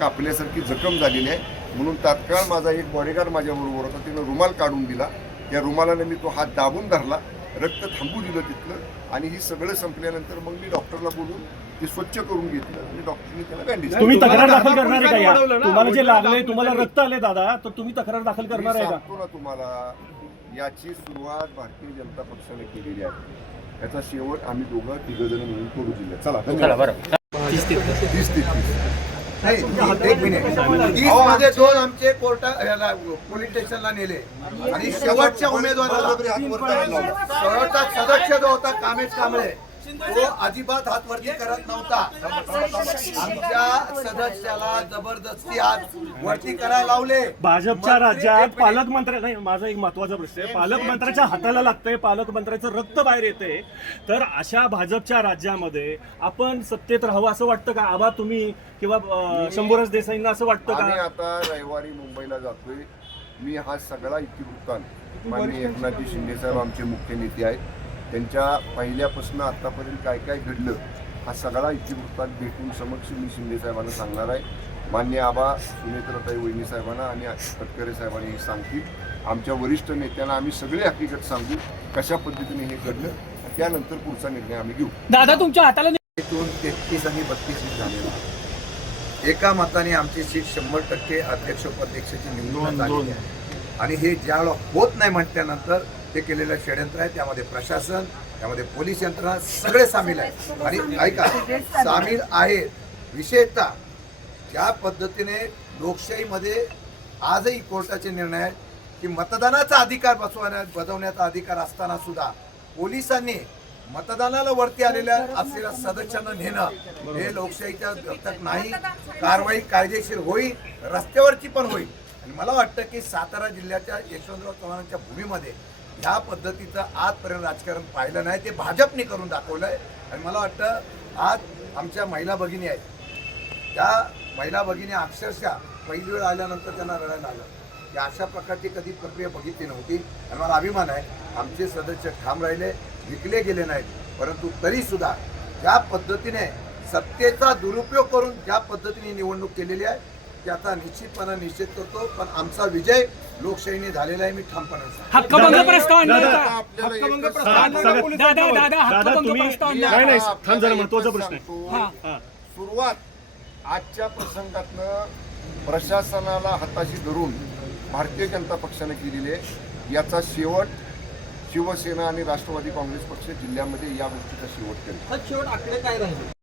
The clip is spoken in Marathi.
कापल्यासारखी जखम झालेली आहे. म्हणून तात्काळ माझा एक बॉडीगार्ड माझ्याबरोबर होता, तिनं रुमाल काढून दिला. त्या रुमालाने मी तो हात दाबून धरला, रक्त थांबू दिलं तिथलं. आणि ही सगळं संपल्यानंतर मग मी डॉक्टरला बोलून ते स्वच्छ करून घेतलं आणि डॉक्टरने त्याला बँडेज. तुम्ही तक्रार दाखल करणार आहे का? तुम्हाला जे लागले, तुम्हाला रक्त आले दादा, तर तुम्ही तक्रार दाखल करणार आहे का? सांगतो ना तुम्हाला, याची सुरुवात भारतीय जनता पक्षाने केलेली आहे. याचा शेवट आम्ही दोघं तिघजण मिळून करू जिल्ह्यात. चला बरं. 30 नाही, एक मिनिट. 30 मध्ये 2 आमचे कोर्टात पोलीस स्टेशनला नेले आणि शेवटच्या उमेदवाराला शेवटचा सदस्य जो होता कामेश कांबळे, तो अजिबात हात वरती करत नव्हता. आमच्या सदस्याला जबरदस्ती हात वरती करायला लावले. भाजपच्या राज्यात पालकमंत्री नाही, माझा एक महत्वाचा प्रश्न आहे. पालकमंत्र्याच्या हाताला लागतंय, पालकमंत्र्याचं रक्त बाहेर येते, तर अशा भाजपच्या राज्यामध्ये आपण सत्तेत राहावं असं वाटतं का? आबा तुम्ही किंवा शंभूराज देसाईंना असं वाटतं आम्ही का? आता रविवारी मुंबईला जातोय. मी हा सगळा इतिवृत्तांत, माननीय एकनाथजी शिंदे साहेब आमचे मुख्य नेते आहेत, त्यांच्या पहिल्यापासून आतापर्यंत काय काय घडलं हा सगळा इतिवृत्तांत भेटून समक्ष मी शिंदे साहेबांना सांगणार आहे. मान्य आबा सुनेत्रताई वहिनी साहेबांना आणि तटकरे साहेबांना हे सांगतील. आमच्या वरिष्ठ नेत्यांना आम्ही सगळे हकीकत सांगू कशा पद्धतीने हे घडलं. त्यानंतर पुढचा निर्णय आम्ही घेऊ. दादा तुमच्या हाताला 33 आणि 32 सीट झालेला. एका मताने आमची सीट 100% अध्यक्ष उपाध्यक्षाची निवडणूक झाली आहे. आणि हे ज्यावेळेला होत नाही म्हटल्यानंतर ते केलेलं षडयंत्र आहे. त्यामध्ये प्रशासन, त्यामध्ये पोलीस यंत्रणा सगळे सामील आहेत. आणि ऐका, सामील आहेत. विशेषतः ज्या पद्धतीने लोकशाहीमध्ये आजही कोर्टाचे निर्णय आहेत की मतदानाचा अधिकार बजावण्याचा अधिकार असताना सुद्धा पोलिसांनी मतदानाला वरती आलेल्या असलेल्या सदस्यांना नेणं हे लोकशाहीच्या दत्तक नाही. कारवाई कायदेशीर होईल, रस्त्यावरची पण होईल. आणि मला वाटतं की सातारा जिल्ह्याच्या यशवंतराव चव्हाणांच्या भूमीमध्ये ह्या पद्धतीचं आजपर्यंत राजकारण पाहिलं नाही. ते भाजपने करून दाखवलं आहे. आणि मला वाटतं आज आमच्या महिला भगिनी आहेत, त्या महिला भगिनी अक्षरशः पहिली वेळ आल्यानंतर त्यांना रडायला आलं की अशा प्रकारची कधी प्रक्रिया बघितली नव्हती. आणि मला अभिमान आहे, आमचे सदस्य ठाम राहिले, विकले गेले नाहीत. परंतु तरीसुद्धा ज्या पद्धतीने सत्तेचा दुरुपयोग करून ज्या पद्धतीने निवडणूक केलेली आहे त्याचा निश्चितपणे निषेध करतो. पण आमचा विजय लोकशाहीने झालेला आहे, मी ठामपणे सांगतो. हक्कभंग प्रस्ताव आणला होता. दादा हक्कभंग तुम्ही प्रस्ताव नाही आणला. नाही, थांब जरा, महत्वाचा प्रश्न आहे. हा. सुरुवात आजच्या प्रसंगातनं प्रशासनाला हाताशी धरून भारतीय जनता पक्षाने केलेली आहे. याचा शेवट शिवसेना आणि राष्ट्रवादी काँग्रेस पक्ष जिल्ह्यामध्ये या गोष्टीचा शेवट करेल. शेवट आकडे काय राहिले?